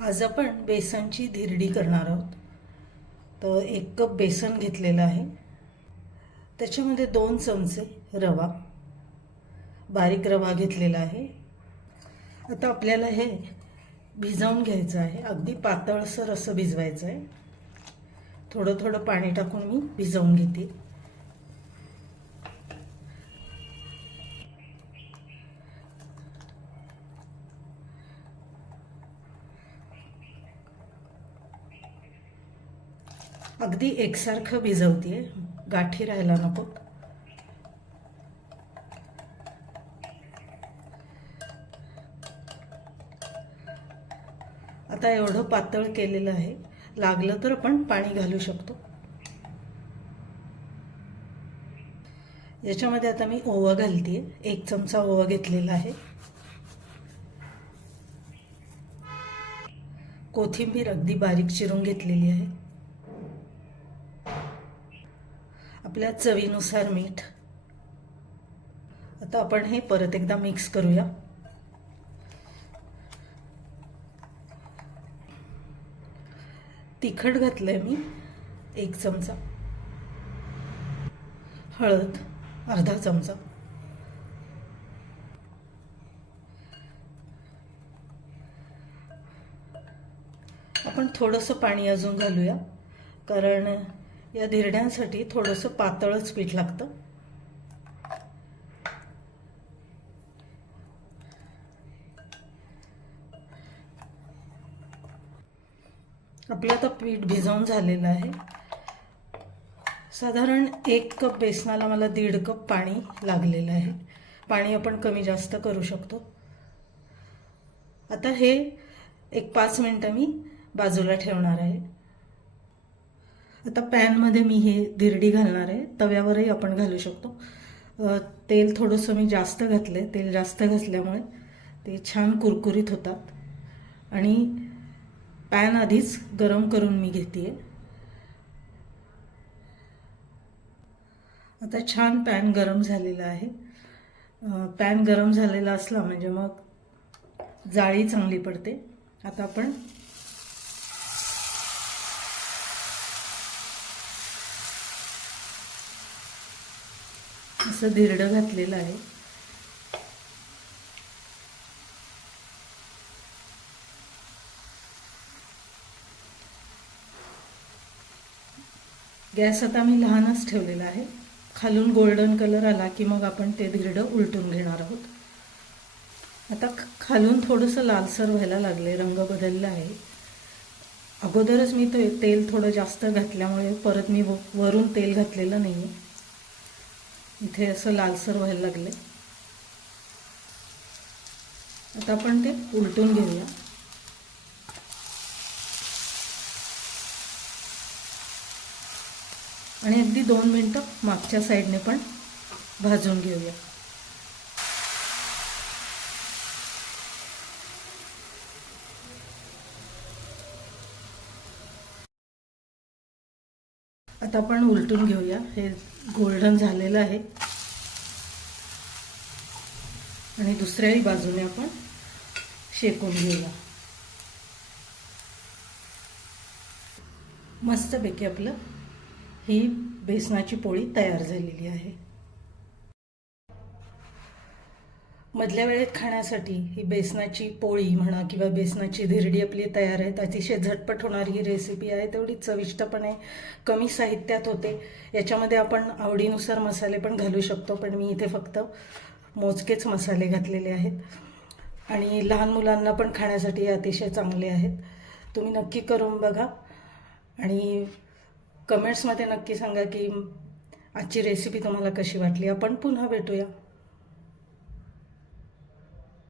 आज आपण बेसनची धिरडी करणार आहोत. तर एक कप बेसन घेतलेलं आहे. त्याच्यामध्ये दोन चमचे रवा. बारीक रवा घेतलेला आहे. आता आपल्याला हे भिजवून घ्यायचं आहे. अगदी पातळसर असं भिजवायचं आहे. थोडं थोडं पाणी टाकून मी भिजवून घेते. अगदी एकसारखं भिजवते गाठी राहायला नको. आता एवढं पातळ केलेलं आहे. लागलं तर आपण पाणी घालू शकतो. याच्यामध्ये आता मी ओवा घालते एक चमचा ओवा घेतलेला आहे. कोथिंबीर अगदी बारीक चिरून घेतलेली आहे. आपल्या चवीनुसार मीठ. आता आपण हे परत एकदा मिक्स करूया. तिखट घातलंय मी एक चमचा. हळद अर्धा चमचा. आपण थोडंसं पाणी अजून घालूया कारण या धिरड्यांसाठी थोडंसं पातळच पीठ लागतं. आपलं आता पीठ भिजवून झालेलं आहे. साधारण एक कप बेसनाला मला दीड कप पाणी लागलेलं आहे. पाणी आपण कमी जास्त करू शकतो. आता हे एक पाच मिनटं मी बाजूला ठेवणार आहे. आता पॅनमध्ये मी हे धिरडी घालणार आहे तव्यावरही आपण घालू शकतो. तेल थोडंसं मी जास्त घातलं आहे तेल जास्त घातल्यामुळे ते छान कुरकुरीत होतात. आणि पॅन आधीच गरम करून मी घेते आता छान पॅन गरम झालेला आहे. पॅन गरम झालेला असला म्हणजे मग जाळी चांगली पडते. आता आपण असं धिरडं घातलेलं आहे. गॅस आता मी लहानच ठेवलेला आहे. खालून गोल्डन कलर आला की मग आपण ते धिरडं उलटून घेणार आहोत. आता खालून थोडंसं लालसर व्हायला लागले रंग बदलला आहे. अगोदरच मी ते तेल थोडं जास्त घातल्यामुळे परत मी वरून तेल घातलेलं नाही आहे इथे असं लालसर व्हायला लागले. आता आपण ते उलटून घेऊया. आणि अगदी दोन मिनटं मागच्या साईडने पण भाजून घेऊया. आता आपण उलटून घेऊया. हे गोल्डन झालेलं आहे. आणि दुसऱ्याही बाजूने आपण शेकून घेऊया. मस्तपैकी आपलं ही बेसनाची पोळी तयार झालेली आहे. मधल्या वेळेत खाण्यासाठी ही बेसनाची पोळी म्हणा किंवा बेसनाची धिरडी आपली तयार आहे अतिशय झटपट होणारी ही रेसिपी आहे तेवढी चविष्ट पण आहे कमी साहित्यात होते. याच्यामध्ये आपण आवडीनुसार मसाले पण घालू शकतो पण मी इथे फक्त मोजकेच मसाले घातलेले आहेत. आणि लहान मुलांना पण खाण्यासाठी अतिशय चांगले आहेत. तुम्ही नक्की करून बघा. आणि कमेंट्समध्ये नक्की सांगा की आजची रेसिपी तुम्हाला कशी वाटली? आपण पुन्हा भेटूया.